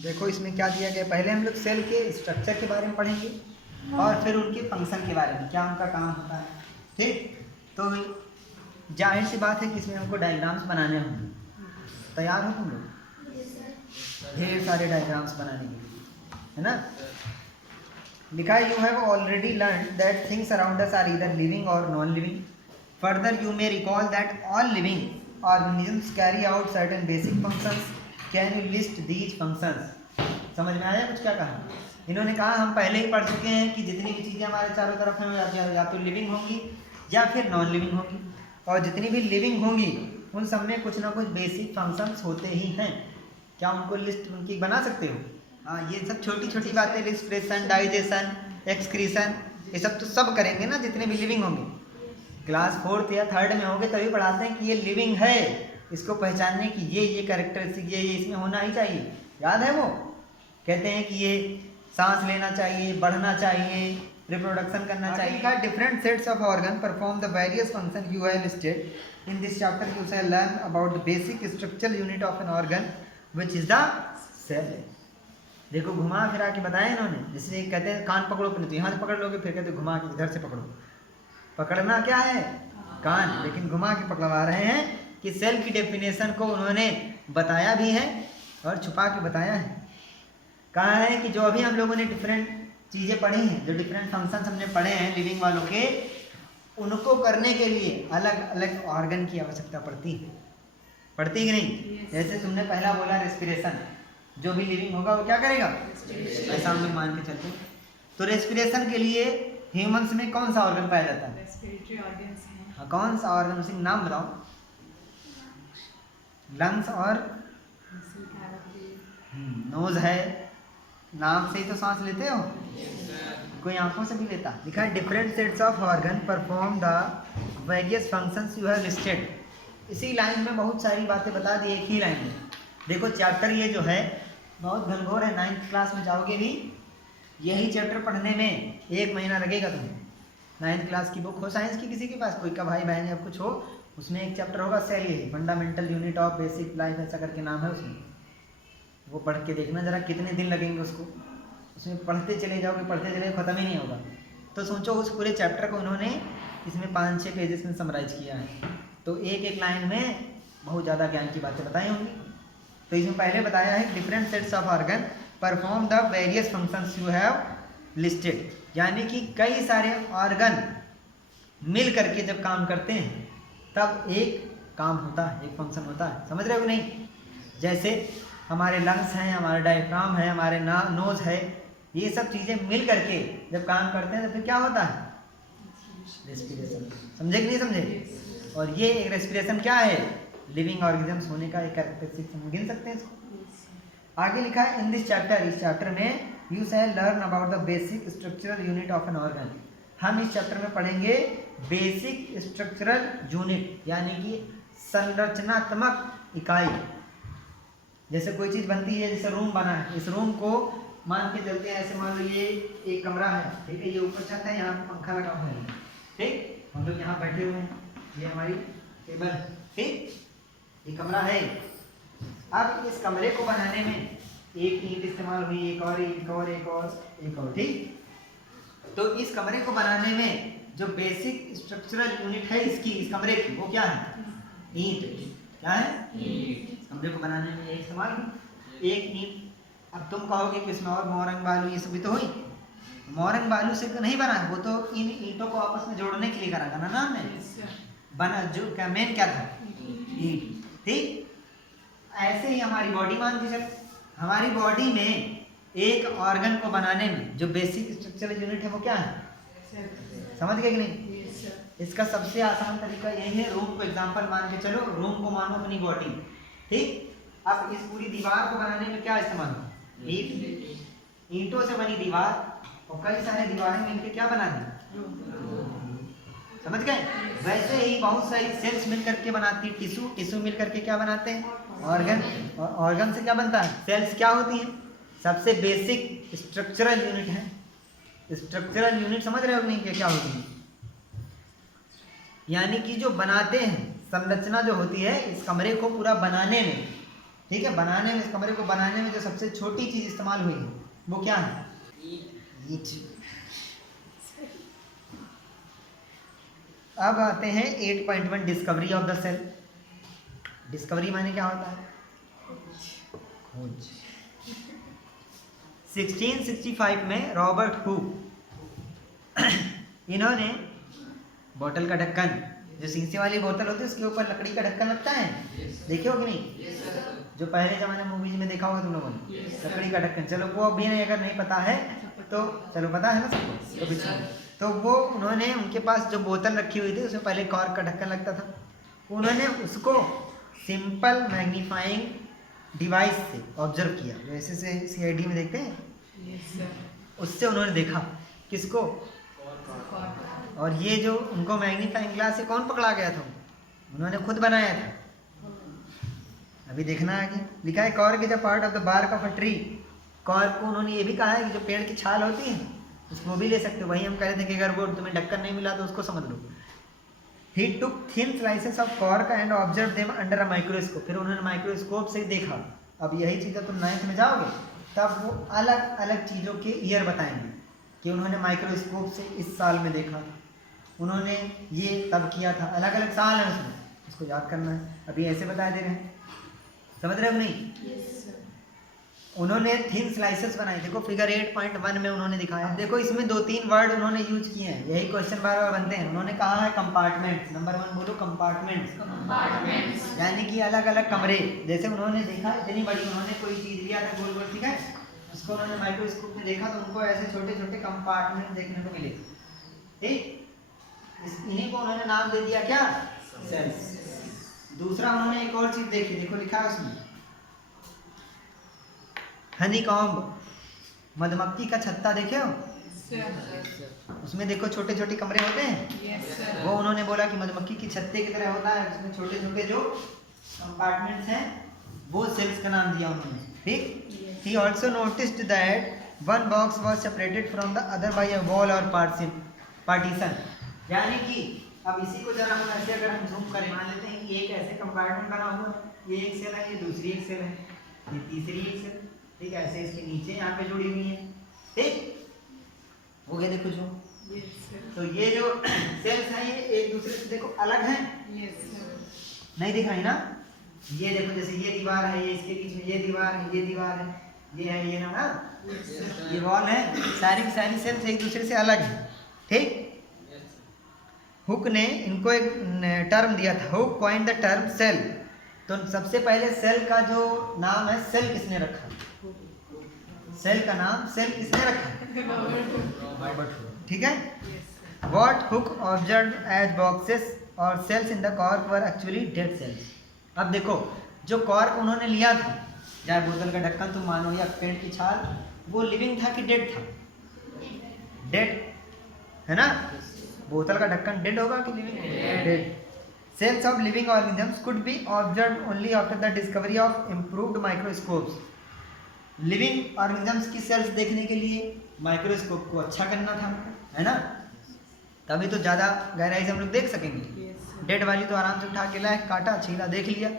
देखो इसमें क्या दिया गया, पहले हम लोग सेल के स्ट्रक्चर के बारे में पढ़ेंगे और फिर उनके फंक्शन के बारे में, क्या उनका काम होता है। ठीक, तो जाहिर सी बात है कि इसमें हमको डायग्राम्स बनाने होंगे। तैयार हो तुम लोग? ढेर सारे डायग्राम्स बनाने के लिए, है ना। लिखा है, you have already learn that things around us are either living और non living. Further you may recall that all living organisms carry out certain basic functions. Can you list these functions? समझ में आया कुछ क्या कहा? इन्होंने कहा हम पहले ही पढ़ चुके हैं कि जितनी भी चीज़ें हमारे चारों तरफ हैं या तो लिविंग होंगी या फिर नॉन लिविंग होंगी, और जितनी भी लिविंग होंगी उन सब में कुछ ना कुछ बेसिक फंक्शंस होते ही हैं। क्या उनको लिस्ट उनकी बना सकते हो? हाँ, ये सब छोटी छोटी बातें, रिस्पिरेशन, डाइजेशन, एक्सक्रीशन, ये सब तो सब करेंगे ना जितने भी लिविंग होंगे। क्लास 4th या 3rd में होंगे तभी पढ़ाते हैं कि ये लिविंग है, इसको पहचानने की ये कैरेक्टरिस्टिक ये इसमें होना ही चाहिए। याद है वो कहते हैं कि ये सांस लेना चाहिए, बढ़ना चाहिए, रिप्रोडक्शन करना चाहिए। Different sets of organ perform the various function you have listed in this chapter. You shall learn about the basic structural unit of an organ which is the cell. देखो घुमा फिरा के बताया इन्होंने, जैसे कहते हैं कान पकड़ो, अपने तो यहाँ से पकड़ लोगे, फिर कहते घुमा के इधर से पकड़ो। पकड़ना क्या है? कान, लेकिन घुमा के पकड़वा रहे हैं कि सेल की डेफिनेशन को उन्होंने बताया भी है और छुपा के बताया है। कहा है कि जो अभी हम लोगों ने डिफरेंट चीज़ें पढ़ी हैं, जो डिफरेंट फंक्शंस हमने पढ़े हैं लिविंग वालों के, उनको करने के लिए अलग अलग ऑर्गन की आवश्यकता पड़ती है। पड़ती कि नहीं? जैसे तुमने पहला बोला रेस्पिरेशन, जो भी लिविंग होगा वो क्या करेगा? ऐसा हम लोग मान के चलते हैं। तो रेस्पिरेशन के लिए ह्यूमंस में कौन सा ऑर्गन पाया जाता है? रेस्पिरेटरी ऑर्गन्स हैं। हाँ, कौन सा ऑर्गन? उसी नाम बताओ। लंग्स और नोज है, नाम से ही तो सांस लेते हो, कोई आंखों से भी लेता। लिखा है different sets of organ perform the various functions you have listed. इसी लाइन में बहुत सारी बातें बता दी एक ही लाइन में। देखो चैप्टर ये जो है बहुत घनघोर है, 9th क्लास में जाओगे भी यही चैप्टर पढ़ने में 1 महीना लगेगा तुम्हें। 9th क्लास की बुक हो साइंस की किसी के पास, कोई का भाई बहन या कुछ हो, उसमें एक चैप्टर होगा सेल, यही fundamental unit of basic life ऐसा करके नाम है उसमें। वो पढ़ के देखना जरा कितने दिन लगेंगे उसको, उसमें पढ़ते चले जाओगे पढ़ते चले, ख़त्म ही नहीं होगा। तो सोचो उस पूरे चैप्टर को उन्होंने इसमें 5-6 पेजेस में समराइज किया है, तो एक एक लाइन में बहुत ज़्यादा ज्ञान की बातें बताई होंगी। तो इसमें पहले बताया है different sets of organ perform the various functions you have listed, यानी कि कई सारे ऑर्गन मिल करके जब काम करते हैं तब एक काम होता है, एक फंक्शन होता है। समझ रहे हो नहीं? जैसे हमारे लंग्स हैं, हमारा डायफ्राम है, हमारे नोज है, ये सब चीज़ें मिल करके जब काम करते हैं तो फिर क्या होता है? रेस्पिरेशन। समझे कि नहीं समझे? और ये एक रेस्पिरेशन क्या है? लिविंग ऑर्गेनिजम्स होने का एक कैरेक्टरिस्टिक हम गिन सकते हैं इसको। आगे लिखा है इन दिस चैप्टर, इस चैप्टर में you shall learn about the basic structural unit of an organ. हम इस चैप्टर में पढ़ेंगे बेसिक स्ट्रक्चरल यूनिट, यानी कि संरचनात्मक इकाई। जैसे कोई चीज़ बनती है, जैसे रूम बना है, इस रूम को मान के चलते हैं ऐसे, मान लो ये एक कमरा है, ठीक है, ये ऊपर छत है, यहाँ पंखा लगा हुआ है, ठीक, हम लोग यहाँ बैठे हुए हैं, ये हमारी टेबल, ठीक, ये कमरा है। अब इस कमरे को बनाने में एक ईंट इस्तेमाल हुई, एक और एक और एक और एक और, ठीक। तो इस कमरे को बनाने में जो बेसिक स्ट्रक्चरल यूनिट है इसकी, इस कमरे की, वो क्या है? ईंट। क्या है? ईंट। कमरे को बनाने में एक इस्तेमाल हुई, एक ईंट। अब तुम कहोगे कि इसमें और मोरंग बालू ये सब भी तो हुई। मोरंग बालू से तो नहीं बना, वो तो इन ईंटों को आपस में जोड़ने के लिए करा था ना हमने, बना जो क्या मेन क्या था? ईंट, ठीक। ऐसे ही हमारी बॉडी मान दीजिए, हमारी बॉडी में एक ऑर्गन को बनाने में जो बेसिक स्ट्रक्चरल यूनिट है वो क्या है? समझ गए कि नहीं? इसका सबसे आसान तरीका यही है, रूम को एग्जांपल मान के चलो, रूम को मानो अपनी बॉडी, ठीक। अब इस पूरी दीवार को बनाने में क्या इस्तेमाल हुआ? ईंट। ईंटों से बनी दीवार और कई सारे दीवारें मिलकर क्या बना दी? समझ गए? वैसे ही बहुत सारी सेल्स मिल करके बनाती, टिश्यू, टिश्यू मिल करके क्या बनाते हैं? ऑर्गन। और ऑर्गन से क्या बनता है? सेल्स। क्या होती है? सबसे बेसिक स्ट्रक्चरल यूनिट है। स्ट्रक्चरल यूनिट समझ रहे हो नहीं क्या होती है? यानी कि जो बनाते हैं, संरचना जो होती है इस कमरे को पूरा बनाने में, ठीक है, बनाने में, इस कमरे को बनाने में जो सबसे छोटी चीज इस्तेमाल हुई है वो क्या है? ईंट। अब आते हैं 8.1 discovery of the cell. Discovery माने क्या होता है? खोज। 1665 में रॉबर्ट हुक इन्होंने बोतल का ढक्कन, जो शीशे वाली बोतल होती है उसके ऊपर लकड़ी का ढक्कन लगता है, देखे हो कि नहीं? जो पहले जमाने मूवीज में देखा होगा तुम लोगों ने, लकड़ी का ढक्कन। चलो वो अभी नहीं, अगर नहीं पता है तो चलो पता है ना सबको, तो वो उन्होंने, उनके पास जो बोतल रखी हुई थी उसमें पहले कॉर्क का ढक्कन लगता था, उन्होंने उसको सिंपल मैग्नीफाइंग डिवाइस से ऑब्जर्व किया, जो ऐसे से CID में देखते हैं, उससे उन्होंने देखा किसको? और ये जो उनको मैग्नीफाइंग ग्लास से कौन पकड़ा गया था? उन्होंने खुद बनाया था। अभी देखना है कि लिखा है cork is a part of the bark of a tree. Cork को उन्होंने ये भी कहा है कि जो पेड़ की छाल होती है उसको भी ले सकते हो। वही हम कह रहे थे कि अगर वो तुम्हें ढक्कन नहीं मिला तो उसको समझ लो। He took thin slices of cork and observe them under a microscope. फिर उन्होंने माइक्रोस्कोप से देखा। अब यही चीज़ें तुम 9th में जाओगे तब वो अलग अलग चीज़ों के ईयर बताएंगे कि उन्होंने माइक्रोस्कोप से इस साल में देखा, उन्होंने ये तब किया था, अलग अलग साल है उसमें, उसको याद करना है। अभी ऐसे बता दे रहे हैं, समझ रहे हो नहीं? उन्होंने थिन स्लाइसेस बनाए। देखो फिगर 8.1 में उन्होंने दिखाया। देखो इसमें 2-3 वर्ड उन्होंने यूज किए हैं, यही क्वेश्चन बार बार बनते हैं। उन्होंने कहा है कंपार्टमेंट्स। नंबर 1 बोलो कंपार्टमेंट्स, यानी कि अलग अलग कमरे। जैसे उन्होंने देखा इतनी बड़ी, उन्होंने कोई चीज लिया था गोल गोल, ठीक है, उसको उन्होंने माइक्रोस्कोप में देखा तो उनको ऐसे छोटे छोटे कंपार्टमेंट देखने को मिले, ठीक। इन्हीं को उन्होंने नाम दे दिया क्या? सेल्स। दूसरा उन्होंने एक और चीज देखी, देखो लिखा है उसमें हनी कॉम्ब, मधुमक्खी का छत्ता, देखे हो? उसमें देखो छोटे छोटे कमरे होते हैं, वो उन्होंने बोला कि मधुमक्खी की छत्ते की तरह होता है, उसमें छोटे छोटे जो कंपार्टमेंट्स हैं वो सेल्स का नाम दिया उन्होंने, ठीक। He also noticed that one box was separated from the other by a wall और पार्टीशन। यानी कि अब इसी को जरा हम ऐसे अगर हम जूम करें, मान लेते हैं कि एक ऐसे कंपार्टमेंट बना हुआ है, ये एक सेल है, ये दूसरी एक सेल है, ये तीसरी एक सेल, ठीक है, ऐसे इसके नीचे यहाँ पे जुड़ी हुई है, ठीक हो गया। देखो जो तो ये जो सेल्स हैं ये एक दूसरे से देखो अलग हैं, नहीं दिख रही ना? ये देखो जैसे ये दीवार है, ये इसके बीच में ये दीवार है, ये दीवार है, ये है, ये ना, ये वॉल है, सारी की सारी सेल्स एक दूसरे से अलग है, ठीक। हुक ने इनको एक टर्म दिया था, Hooke coined the term cell. तो सबसे पहले सेल का जो नाम है, सेल किसने रखा? सेल का नाम सेल किसने रखा? रॉबर्ट हुक, ठीक है। What Hooke observed as boxes और cells in the cork were actually dead cells. अब देखो जो कॉर्क उन्होंने लिया था, चाहे बोतल का ढक्कन तुम मानो या पेड़ की छाल, वो लिविंग था कि डेड था? डेड है ना? बोतल का ढक्कन डेड होगा कि living? Dead. Cells of living organisms could be observed only after the discovery of improved microscopes. Living organisms की सेल्स देखने के लिए माइक्रोस्कोप को अच्छा करना था, है ना? तभी तो ज़्यादा गहराई से हम लोग देख सकेंगे। डेड वाली तो आराम से उठा के लाए, काटा छीला देख लिया,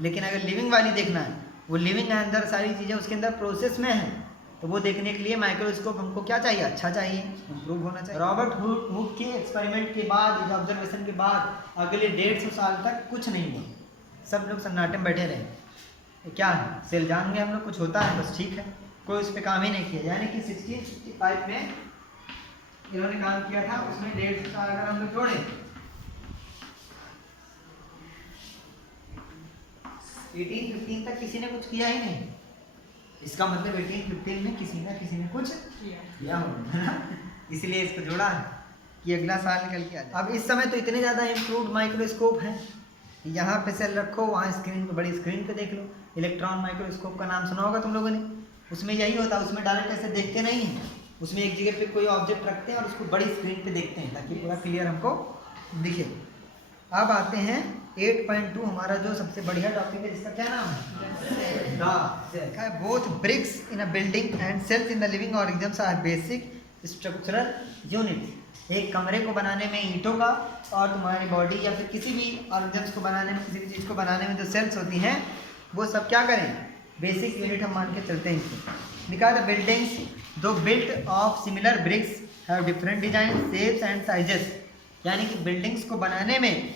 लेकिन अगर लिविंग वाली देखना है, वो लिविंग है, अंदर सारी चीज़ें उसके अंदर प्रोसेस में है, तो वो देखने के लिए माइक्रोस्कोप हमको क्या चाहिए? अच्छा चाहिए, इम्प्रूव होना चाहिए। रॉबर्ट हुक के एक्सपेरिमेंट के बाद, इस ऑब्जर्वेशन के बाद अगले 150 साल तक कुछ नहीं हुआ, सब लोग सन्नाटे में बैठे रहे। क्या है? सेल जान गए हम लोग, कुछ होता है बस, ठीक है, कोई उस पर काम ही नहीं किया। यानी कि 1665 में इन्होंने काम किया था, उसमें 150 साल अगर हम लोग जोड़े, 1815 तक किसी ने कुछ किया ही नहीं। इसका मतलब 1815 में किसी ने कुछ किया होगा, है ना? इसलिए इसको जोड़ा है कि अगला साल निकल के आ जाए। अब इस समय तो इतने ज़्यादा इम्प्रूव्ड माइक्रोस्कोप हैं, यहाँ पे सेल रखो, वहाँ स्क्रीन पे, बड़ी स्क्रीन पे देख लो। इलेक्ट्रॉन माइक्रोस्कोप का नाम सुना होगा तुम लोगों ने, उसमें यही होता है, उसमें डायरेक्ट ऐसे देखते नहीं हैं, उसमें एक जगह पे कोई ऑब्जेक्ट रखते हैं और उसको बड़ी स्क्रीन पे देखते हैं ताकि पूरा क्लियर हमको दिखे। अब आते हैं 8.2, हमारा जो सबसे बढ़िया टॉपिक है, जिसका क्या नाम है? Both bricks in a building and cells in the living organisms are basic structural unit. एक कमरे को बनाने में ईंटों का, और तुम्हारी बॉडी या फिर किसी भी ऑर्गेनिजम्स को बनाने में, किसी भी चीज़ को बनाने में जो सेल्स होती हैं वो सब क्या करें, बेसिक यूनिट हम मान के चलते हैं इनको। लिखा the buildings though built of similar bricks have different design shapes and sizes, यानी कि बिल्डिंग्स को बनाने में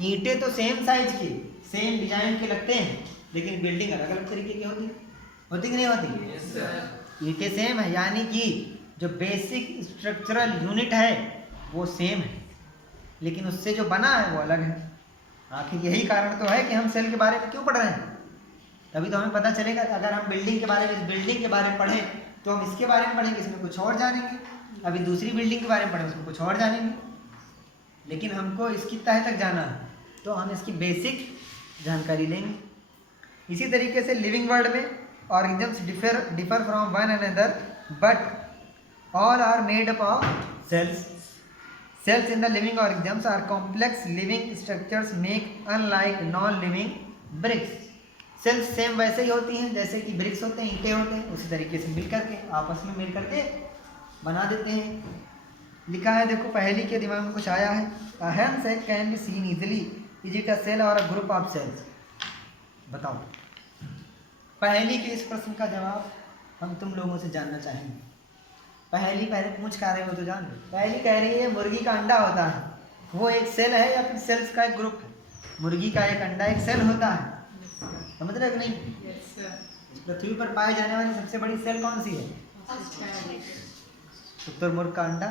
ईंटें तो सेम साइज की सेम डिजाइन के लगते हैं, लेकिन बिल्डिंग अलग अलग तरीके की होती कि नहीं होती? Yes sir. ईंटें सेम है, यानी कि जो बेसिक स्ट्रक्चरल यूनिट है वो सेम है, लेकिन उससे जो बना है वो अलग है। आखिर यही कारण तो है कि हम सेल के बारे में क्यों पढ़ रहे हैं, तभी तो हमें पता चलेगा। अगर हम बिल्डिंग के बारे में, इस बिल्डिंग के बारे में पढ़ें तो हम इसके बारे में पढ़ेंगे, इसमें कुछ और जानेंगे। अभी दूसरी बिल्डिंग के बारे में पढ़ें, उसमें कुछ और जानेंगे, लेकिन हमको इसकी तह तक जाना है तो हम इसकी बेसिक जानकारी लेंगे। इसी तरीके से लिविंग वर्ल्ड में organisms differ from one another but all are made up of cells. Cells in the living organisms are complex living structures make unlike non-living bricks. Cells same वैसे ही होती हैं जैसे कि ब्रिक्स होते हैं, ईंटें होते हैं, उसी तरीके से मिल करके आपस में मिल करके बना देते हैं। लिखा है देखो, पहेली के दिमाग में कुछ आया है। A hen egg can be seen easily. Is it a cell or a group of cells? बताओ। पहेली के इस प्रश्न का जवाब हम तुम लोगों से जानना चाहेंगे। पहली पहले पूछ कर रहे हो तो जान लो। पहली कह रही है मुर्गी का अंडा होता है, वो एक सेल है या फिर सेल्स का एक ग्रुप है? मुर्गी का एक अंडा एक सेल होता है, समझ रहे हो कि नहीं? Yes sir. पृथ्वी पर पाई जाने वाली सबसे बड़ी सेल कौन सी है? शुतुरमुर्ग का अंडा।